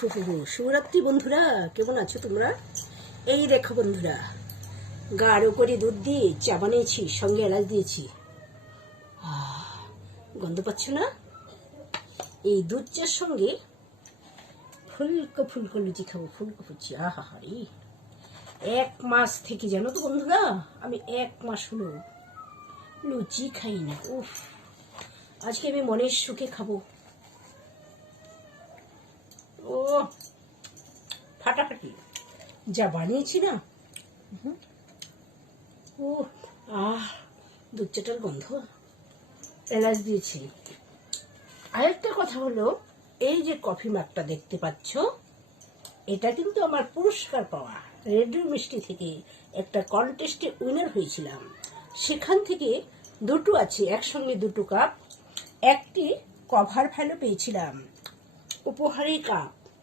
শুভরাত্রি বন্ধুরা, কেমন আছো তোমরা? এই দেখো বন্ধুরা, গাঢ় করে দুধ দিয়ে চা বানিয়েছি, সঙ্গে এলাচ দিয়েছি। গন্ধ পাচ্ছ না? এই দুধ চার সঙ্গে ফুলকো ফুলকো লুচি খাবো, ফুলকো ফুচি। আহা হারি, 1 মাস থেকে জানো তো বন্ধুরা, আমি 1 মাস হলো লুচি খাই না। উফ, আজকে আমি মনের সুখে খাবো। ও ফাটাফাটি যা বানিয়েছি না। ও দুধ চাটার গন্ধ, এলাচ দিয়েছি। আরেকটা কথা হলো, এই যে কফি মাগটা দেখতে পাচ্ছ, এটা কিন্তু আমার পুরস্কার পাওয়া। রেডিও মিষ্টি থেকে একটা কন্টেস্টে উইনার হয়েছিলাম, সেখান থেকে দুটো আছে, একসঙ্গে দুটো কাপ, একটি কভার ভ্যালু পেয়েছিলাম, উপহারী কাপ।